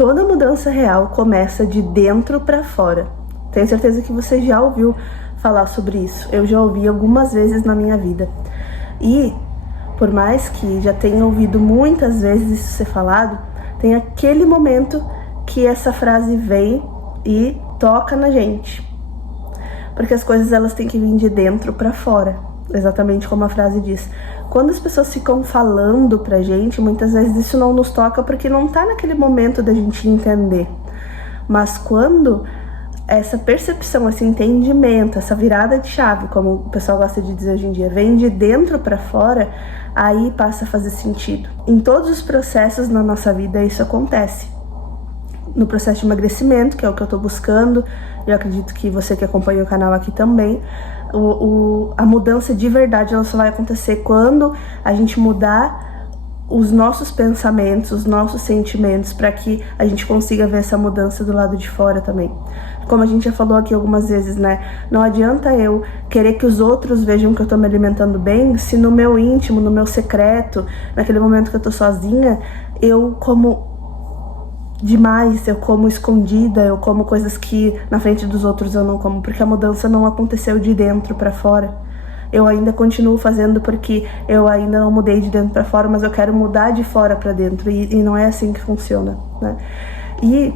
Toda mudança real começa de dentro para fora. Tenho certeza que você já ouviu falar sobre isso. Eu já ouvi algumas vezes na minha vida. E, por mais que já tenha ouvido muitas vezes isso ser falado, tem aquele momento que essa frase vem e toca na gente. Porque as coisas elas têm que vir de dentro para fora, exatamente como a frase diz. Quando as pessoas ficam falando pra gente, muitas vezes isso não nos toca porque não tá naquele momento da gente entender. Mas quando essa percepção, esse entendimento, essa virada de chave, como o pessoal gosta de dizer hoje em dia, vem de dentro para fora, aí passa a fazer sentido. Em todos os processos na nossa vida isso acontece. No processo de emagrecimento, que é o que eu tô buscando, eu acredito que você que acompanha o canal aqui também, a mudança de verdade ela só vai acontecer quando a gente mudar os nossos pensamentos, os nossos sentimentos, para que a gente consiga ver essa mudança do lado de fora também. Como a gente já falou aqui algumas vezes, né? Não adianta eu querer que os outros vejam que eu tô me alimentando bem, se no meu íntimo, no meu secreto, naquele momento que eu tô sozinha, eu como demais, eu como escondida, eu como coisas que na frente dos outros eu não como, porque a mudança não aconteceu de dentro para fora. Eu ainda continuo fazendo porque eu ainda não mudei de dentro para fora, mas eu quero mudar de fora para dentro e não é assim que funciona, né? E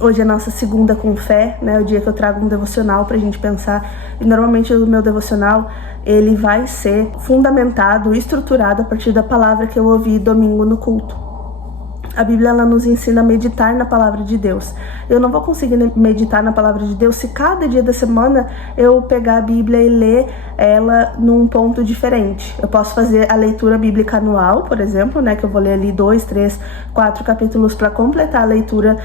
hoje é a nossa segunda com fé, né? O dia que eu trago um devocional pra gente pensar. E normalmente o meu devocional, ele vai ser fundamentado, estruturado a partir da palavra que eu ouvi domingo no culto. A Bíblia ela nos ensina a meditar na palavra de Deus. Eu não vou conseguir meditar na palavra de Deus se cada dia da semana eu pegar a Bíblia e ler ela num ponto diferente. Eu posso fazer a leitura bíblica anual, por exemplo, né, que eu vou ler ali 2, 3, 4 capítulos para completar a leitura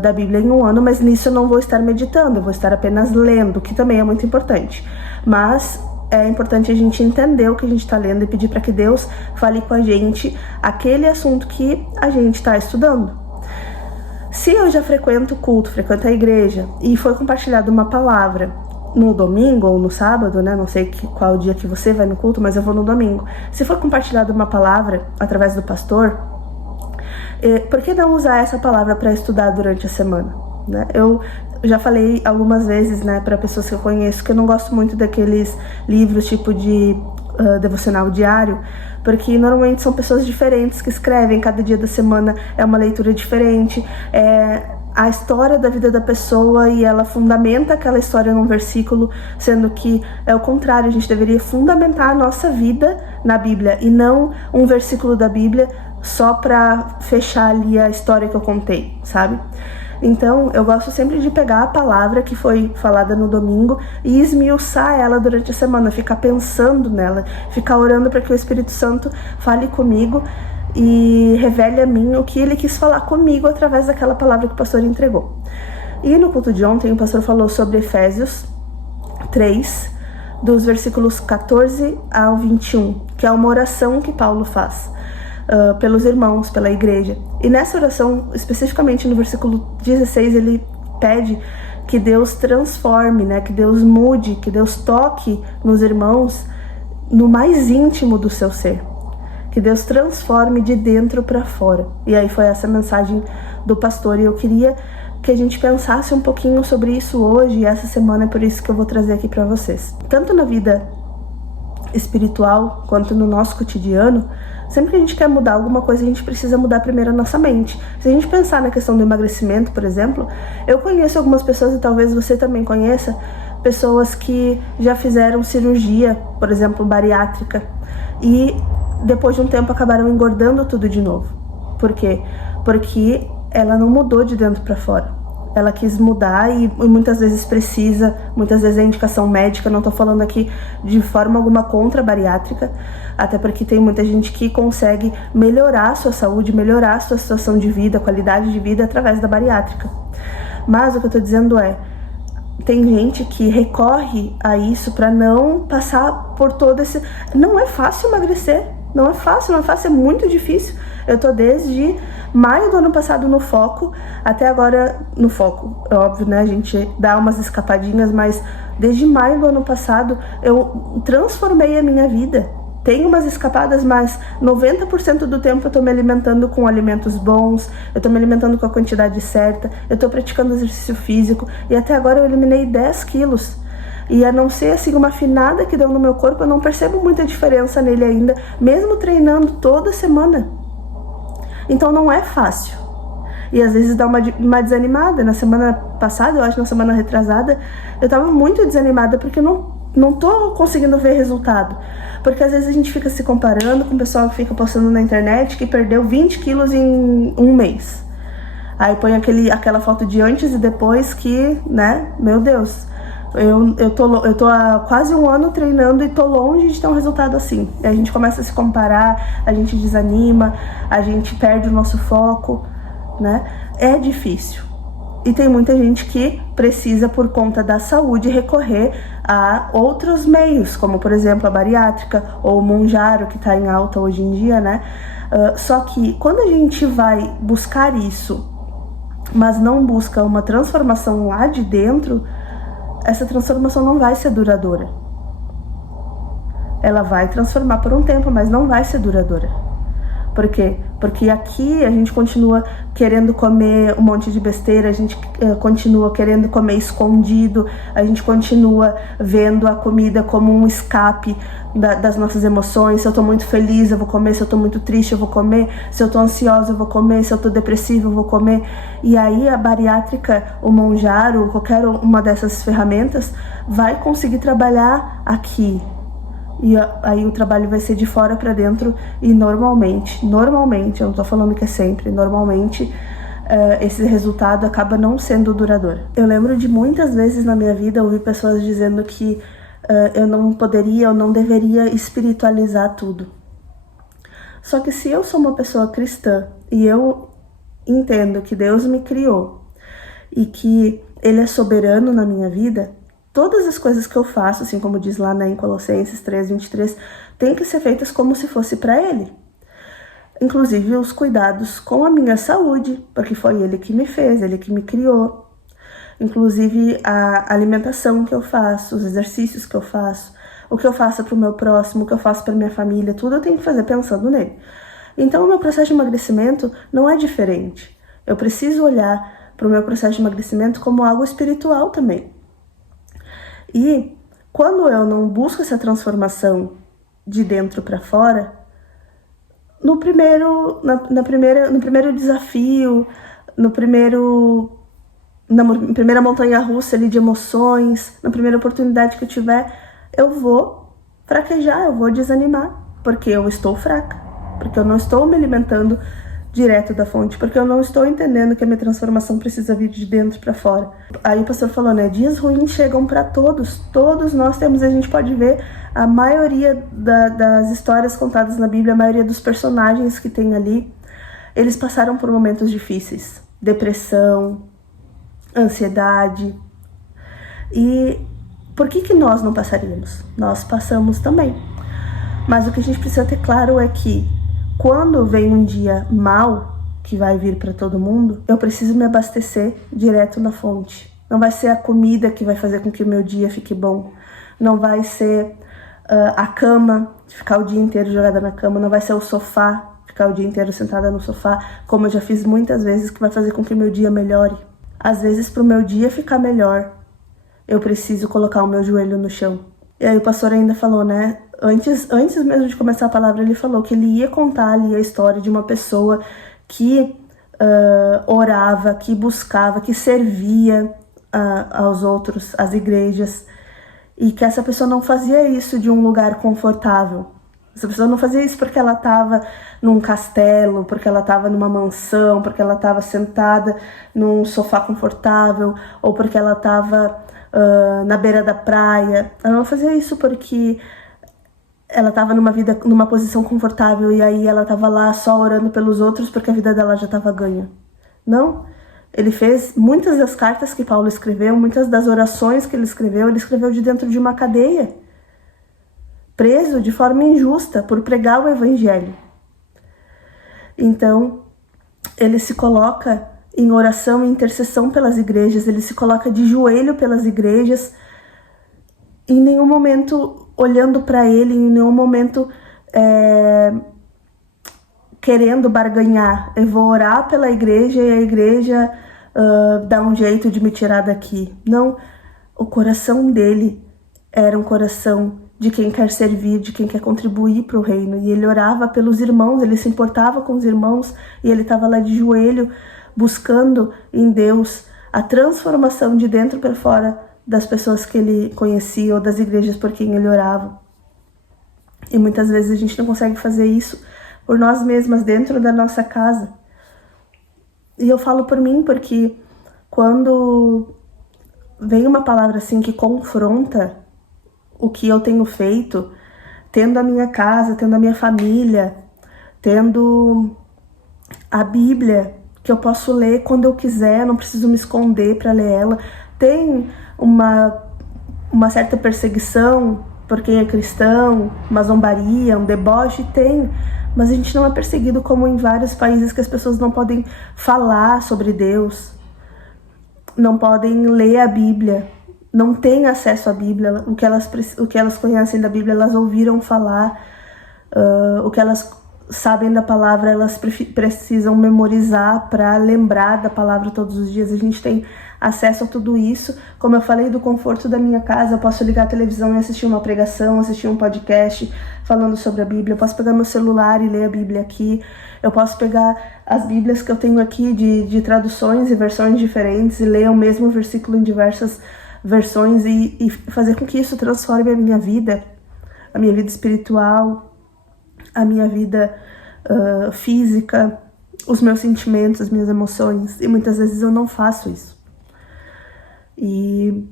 da Bíblia em um ano, mas nisso eu não vou estar meditando, eu vou estar apenas lendo, que também é muito importante. Mas é importante a gente entender o que a gente está lendo e pedir para que Deus fale com a gente aquele assunto que a gente está estudando. Se eu já frequento o culto, frequento a igreja e foi compartilhada uma palavra no domingo ou no sábado, né? Não sei qual dia que você vai no culto, mas eu vou no domingo. Se foi compartilhada uma palavra através do pastor, por que não usar essa palavra para estudar durante a semana, né? Eu já falei algumas vezes, né, para pessoas que eu conheço que eu não gosto muito daqueles livros tipo de devocional diário, porque normalmente são pessoas diferentes que escrevem, cada dia da semana é uma leitura diferente, a história da vida da pessoa e ela fundamenta aquela história num versículo, sendo que é o contrário, a gente deveria fundamentar a nossa vida na Bíblia e não um versículo da Bíblia só para fechar ali a história que eu contei, sabe? Então, eu gosto sempre de pegar a palavra que foi falada no domingo e esmiuçar ela durante a semana, ficar pensando nela, ficar orando para que o Espírito Santo fale comigo e revele a mim o que ele quis falar comigo através daquela palavra que o pastor entregou. E no culto de ontem, o pastor falou sobre Efésios 3, dos versículos 14 ao 21, que é uma oração que Paulo faz pelos irmãos, pela igreja. E nessa oração, especificamente no versículo 16, ele pede que Deus transforme, né, que Deus mude, que Deus toque nos irmãos no mais íntimo do seu ser, que Deus transforme de dentro para fora. E aí foi essa mensagem do pastor, e eu queria que a gente pensasse um pouquinho sobre isso hoje, e essa semana é por isso que eu vou trazer aqui para vocês. Tanto na vida espiritual quanto no nosso cotidiano, sempre que a gente quer mudar alguma coisa, a gente precisa mudar primeiro a nossa mente. Se a gente pensar na questão do emagrecimento, por exemplo, eu conheço algumas pessoas, e talvez você também conheça, pessoas que já fizeram cirurgia, por exemplo, bariátrica, e depois de um tempo acabaram engordando tudo de novo. Por quê? Porque ela não mudou de dentro para fora. Ela quis mudar e muitas vezes precisa, muitas vezes é indicação médica. Não tô falando aqui de forma alguma contra a bariátrica, até porque tem muita gente que consegue melhorar a sua saúde, melhorar a sua situação de vida, qualidade de vida através da bariátrica. Mas o que eu tô dizendo é, tem gente que recorre a isso para não passar por todo esse... Não é fácil emagrecer, não é fácil, é muito difícil. Eu tô desde maio do ano passado no foco, até agora no foco. É óbvio, né, a gente dá umas escapadinhas, mas desde maio do ano passado eu transformei a minha vida. tenho umas escapadas, mas 90% do tempo eu tô me alimentando com alimentos bons, eu tô me alimentando com a quantidade certa, eu tô praticando exercício físico, e até agora eu eliminei 10 quilos. E a não ser assim uma afinada que deu no meu corpo, eu não percebo muita diferença nele ainda, mesmo treinando toda semana. Então não é fácil. E às vezes dá uma desanimada. Na semana passada, eu acho, na semana retrasada, eu tava muito desanimada porque eu não tô conseguindo ver resultado. Porque às vezes a gente fica se comparando com o pessoal que fica postando na internet que perdeu 20 quilos em um mês. Aí põe aquela foto de antes e depois que, né, meu Deus, eu tô há quase um ano treinando e tô longe de ter um resultado assim. E a gente começa a se comparar, a gente desanima, a gente perde o nosso foco, né? É difícil. E tem muita gente que precisa, por conta da saúde, recorrer a outros meios, como por exemplo a bariátrica ou o Mounjaro, que está em alta hoje em dia, né? Só que quando a gente vai buscar isso, mas não busca uma transformação lá de dentro, essa transformação não vai ser duradoura. Ela vai transformar por um tempo, mas não vai ser duradoura. Por quê? Porque aqui a gente continua querendo comer um monte de besteira, a gente continua querendo comer escondido, a gente continua vendo a comida como um escape das nossas emoções. Se eu tô muito feliz, eu vou comer. Se eu tô muito triste, eu vou comer. Se eu tô ansiosa, eu vou comer. Se eu tô depressiva, eu vou comer. E aí a bariátrica, o Mounjaro, qualquer uma dessas ferramentas vai conseguir trabalhar aqui. E aí o trabalho vai ser de fora para dentro e normalmente, eu não tô falando que é sempre, normalmente esse resultado acaba não sendo duradouro. Eu lembro de muitas vezes na minha vida ouvir pessoas dizendo que eu não poderia, eu não deveria espiritualizar tudo. Só que se eu sou uma pessoa cristã e eu entendo que Deus me criou e que Ele é soberano na minha vida, todas as coisas que eu faço, assim como diz lá em Colossenses 3:23, tem que ser feitas como se fosse para Ele. Inclusive os cuidados com a minha saúde, porque foi Ele que me fez, Ele que me criou. Inclusive a alimentação que eu faço, os exercícios que eu faço, o que eu faço para o meu próximo, o que eu faço para minha família, tudo eu tenho que fazer pensando nele. Então o meu processo de emagrecimento não é diferente. Eu preciso olhar para o meu processo de emagrecimento como algo espiritual também. E quando eu não busco essa transformação de dentro para fora, no primeiro desafio, na primeira montanha russa ali de emoções, na primeira oportunidade que eu tiver, eu vou fraquejar, eu vou desanimar, porque eu estou fraca, porque eu não estou me alimentando direto da fonte, porque eu não estou entendendo que a minha transformação precisa vir de dentro para fora. Aí o pastor falou, né, dias ruins chegam para todos nós temos, a gente pode ver a maioria das histórias contadas na Bíblia, a maioria dos personagens que tem ali, eles passaram por momentos difíceis, depressão, ansiedade. E por que nós não passaríamos? Nós passamos também. Mas o que a gente precisa ter claro é que quando vem um dia mau, que vai vir para todo mundo, eu preciso me abastecer direto na fonte. Não vai ser a comida que vai fazer com que o meu dia fique bom. Não vai ser a cama, ficar o dia inteiro jogada na cama. Não vai ser o sofá, ficar o dia inteiro sentada no sofá, como eu já fiz muitas vezes, que vai fazer com que o meu dia melhore. Às vezes, para o meu dia ficar melhor, eu preciso colocar o meu joelho no chão. E aí o pastor ainda falou, né? Antes mesmo de começar a palavra, ele falou que ele ia contar ali a história de uma pessoa que orava, que buscava, que servia aos outros, às igrejas, e que essa pessoa não fazia isso de um lugar confortável. Essa pessoa não fazia isso porque ela estava num castelo, porque ela estava numa mansão, porque ela estava sentada num sofá confortável, ou porque ela estava na beira da praia. Ela não fazia isso porque ela estava numa posição confortável e aí ela estava lá só orando pelos outros porque a vida dela já estava ganha. Não. Ele fez muitas das cartas que Paulo escreveu, muitas das orações que ele escreveu de dentro de uma cadeia, preso de forma injusta por pregar o evangelho. Então, ele se coloca em oração e intercessão pelas igrejas, ele se coloca de joelho pelas igrejas, em nenhum momento olhando para ele, em nenhum momento querendo barganhar. Eu vou orar pela igreja e a igreja dá um jeito de me tirar daqui. Não, o coração dele era um coração de quem quer servir, de quem quer contribuir para o reino. E ele orava pelos irmãos, ele se importava com os irmãos e ele estava lá de joelho buscando em Deus a transformação de dentro para fora das pessoas que ele conhecia ou das igrejas por quem ele orava. E muitas vezes a gente não consegue fazer isso por nós mesmas dentro da nossa casa. E eu falo por mim porque quando vem uma palavra assim que confronta o que eu tenho feito, tendo a minha casa, tendo a minha família, tendo a Bíblia, que eu posso ler quando eu quiser, não preciso me esconder para ler ela. Tem uma certa perseguição por quem é cristão, uma zombaria, um deboche, tem, mas a gente não é perseguido como em vários países que as pessoas não podem falar sobre Deus, não podem ler a Bíblia, não têm acesso à Bíblia. O que elas conhecem da Bíblia, elas ouviram falar, o que elas sabem da palavra, elas precisam memorizar para lembrar da palavra todos os dias. A gente tem acesso a tudo isso. Como eu falei, do conforto da minha casa, eu posso ligar a televisão e assistir uma pregação, assistir um podcast falando sobre a Bíblia. Eu posso pegar meu celular e ler a Bíblia aqui. Eu posso pegar as Bíblias que eu tenho aqui de traduções e versões diferentes e ler o mesmo versículo em diversas versões e fazer com que isso transforme a minha vida espiritual, a minha vida física, os meus sentimentos, as minhas emoções. E muitas vezes eu não faço isso. E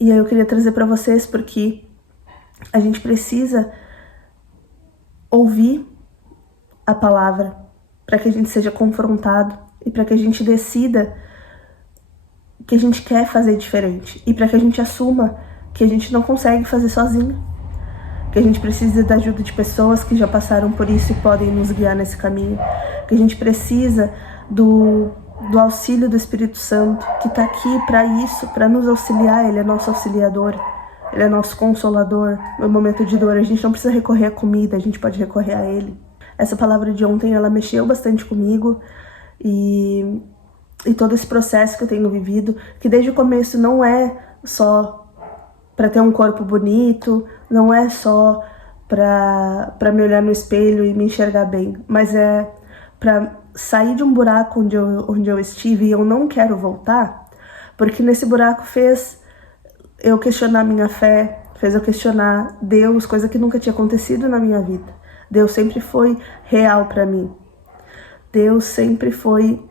aí eu queria trazer para vocês porque a gente precisa ouvir a palavra para que a gente seja confrontado e para que a gente decida que a gente quer fazer diferente e para que a gente assuma que a gente não consegue fazer sozinho, que a gente precisa da ajuda de pessoas que já passaram por isso e podem nos guiar nesse caminho, que a gente precisa do auxílio do Espírito Santo, que está aqui para isso, para nos auxiliar. Ele é nosso auxiliador, ele é nosso consolador no momento de dor. A gente não precisa recorrer à comida, a gente pode recorrer a ele. Essa palavra de ontem, ela mexeu bastante comigo e todo esse processo que eu tenho vivido, que desde o começo não é só para ter um corpo bonito, não é só para me olhar no espelho e me enxergar bem, mas é para sair de um buraco onde eu estive e eu não quero voltar, porque nesse buraco fez eu questionar minha fé, fez eu questionar Deus, coisa que nunca tinha acontecido na minha vida. Deus sempre foi real para mim. Deus sempre foi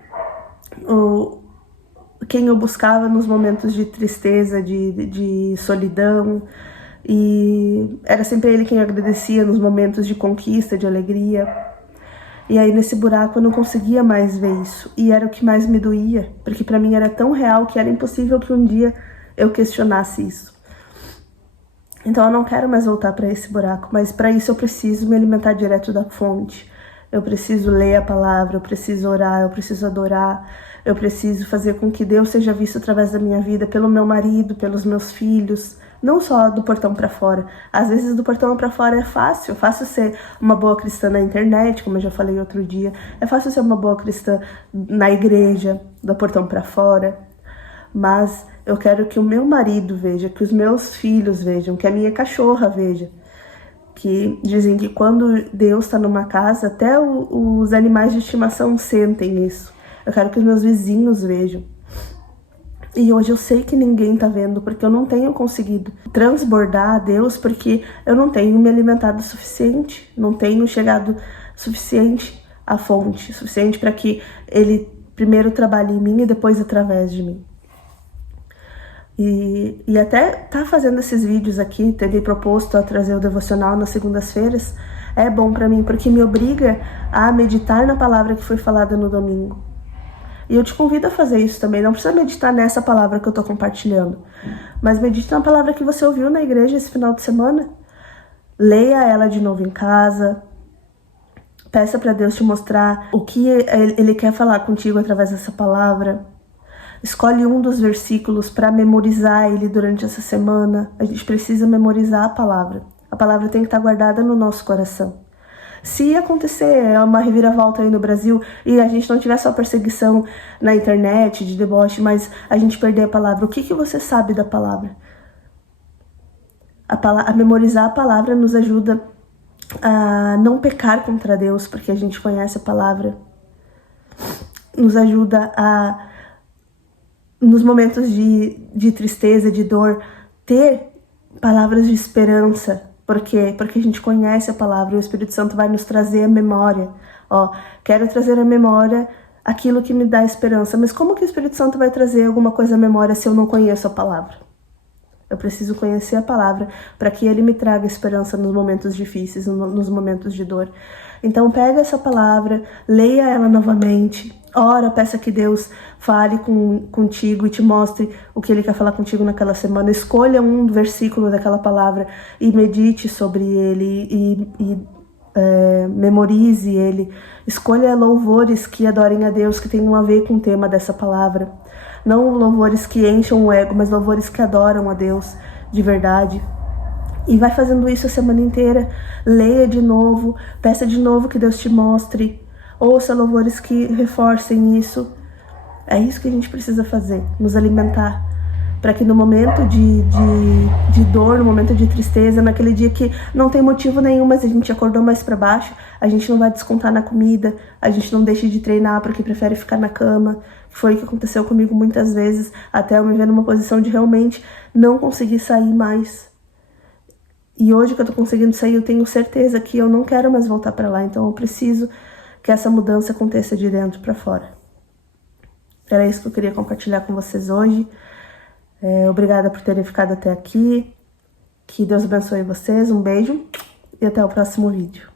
quem eu buscava nos momentos de tristeza, de solidão, e era sempre Ele quem eu agradecia nos momentos de conquista, de alegria. E aí nesse buraco eu não conseguia mais ver isso, e era o que mais me doía, porque para mim era tão real que era impossível que um dia eu questionasse isso. Então eu não quero mais voltar para esse buraco, mas para isso eu preciso me alimentar direto da fonte. Eu preciso ler a palavra, eu preciso orar, eu preciso adorar, eu preciso fazer com que Deus seja visto através da minha vida, pelo meu marido, pelos meus filhos, não só do portão para fora. Às vezes do portão para fora é fácil ser uma boa cristã na internet, como eu já falei outro dia, é fácil ser uma boa cristã na igreja, do portão para fora, mas eu quero que o meu marido veja, que os meus filhos vejam, que a minha cachorra veja, que dizem que quando Deus está numa casa, até os animais de estimação sentem isso. Eu quero que os meus vizinhos vejam. E hoje eu sei que ninguém tá vendo, porque eu não tenho conseguido transbordar a Deus, porque eu não tenho me alimentado o suficiente, não tenho chegado suficiente à fonte, suficiente para que Ele primeiro trabalhe em mim e depois através de mim. E até tá fazendo esses vídeos aqui, ter me proposto a trazer o devocional nas segundas-feiras, é bom pra mim, porque me obriga a meditar na palavra que foi falada no domingo. E eu te convido a fazer isso também, não precisa meditar nessa palavra que eu tô compartilhando, mas medite na palavra que você ouviu na igreja esse final de semana. Leia ela de novo em casa, peça pra Deus te mostrar o que Ele quer falar contigo através dessa palavra. Escolhe um dos versículos para memorizar ele durante essa semana. A gente precisa memorizar a palavra. A palavra tem que estar guardada no nosso coração. Se acontecer uma reviravolta aí no Brasil e a gente não tiver só perseguição na internet, de deboche, mas a gente perder a palavra, o que você sabe da palavra? A memorizar a palavra nos ajuda a não pecar contra Deus, porque a gente conhece a palavra. Nos ajuda a, nos momentos de tristeza, de dor, ter palavras de esperança. Por quê? Porque a gente conhece a palavra e o Espírito Santo vai nos trazer a memória. Ó, quero trazer a memória aquilo que me dá esperança. Mas como que o Espírito Santo vai trazer alguma coisa à memória se eu não conheço a palavra? Eu preciso conhecer a palavra para que ele me traga esperança nos momentos difíceis, nos momentos de dor. Então pega essa palavra, leia ela novamente, ora, peça que Deus fale contigo e te mostre o que ele quer falar contigo naquela semana. Escolha um versículo daquela palavra e medite sobre ele e memorize ele. Escolha louvores que adorem a Deus, que tenham a ver com o tema dessa palavra. Não louvores que encham o ego, mas louvores que adoram a Deus de verdade. E vai fazendo isso a semana inteira. Leia de novo, peça de novo que Deus te mostre. Ouça louvores que reforcem isso. É isso que a gente precisa fazer, nos alimentar. Para que no momento de dor, no momento de tristeza, naquele dia que não tem motivo nenhum, mas a gente acordou mais para baixo, a gente não vai descontar na comida, a gente não deixa de treinar porque prefere ficar na cama. Foi o que aconteceu comigo muitas vezes, até eu me ver numa posição de realmente não conseguir sair mais. E hoje que eu tô conseguindo sair, eu tenho certeza que eu não quero mais voltar para lá, então eu preciso que essa mudança aconteça de dentro para fora. Era isso que eu queria compartilhar com vocês hoje. Obrigada por terem ficado até aqui. Que Deus abençoe vocês. Um beijo e até o próximo vídeo.